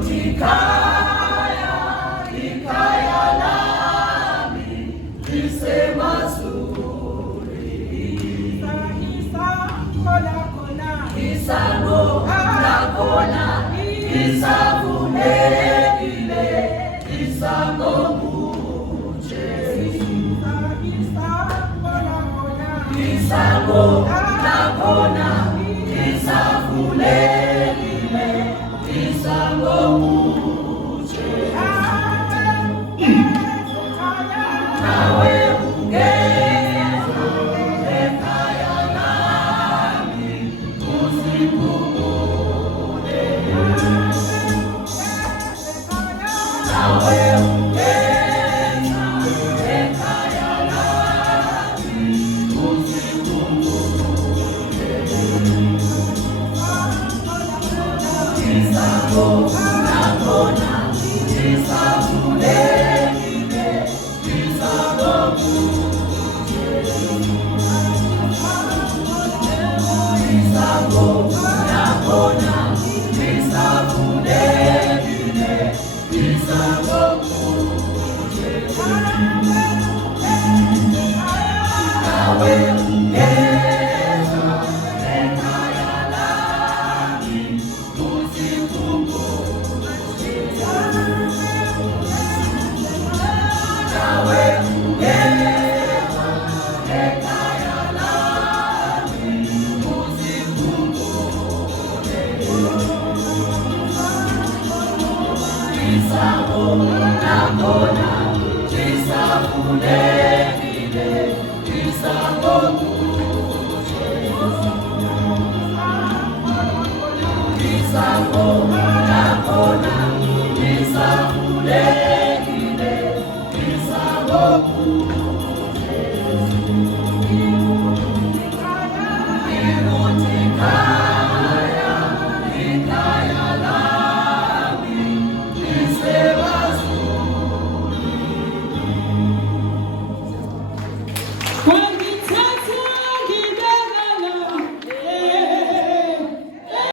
Tikaya, tikaya lami, lisema zuri. Isa, kona kona. Isa no na kona. Isa vune ile. Isa no muche. Isa, kona kona. Isa no na kona. Isa vune ile. Isa no muche. Nawe ungeza ekaya nami usikumune. Nawe ungeza ekaya nami usikumune. Isako nakona isakule ine isako muche. Isako nakona isakule ine isako muche. Nawe ungeza ekaya lami usikumune. Nawe ungeza ekaya lami usikumune. Isako nakona isakule ine isako muche. Isako nakona isakule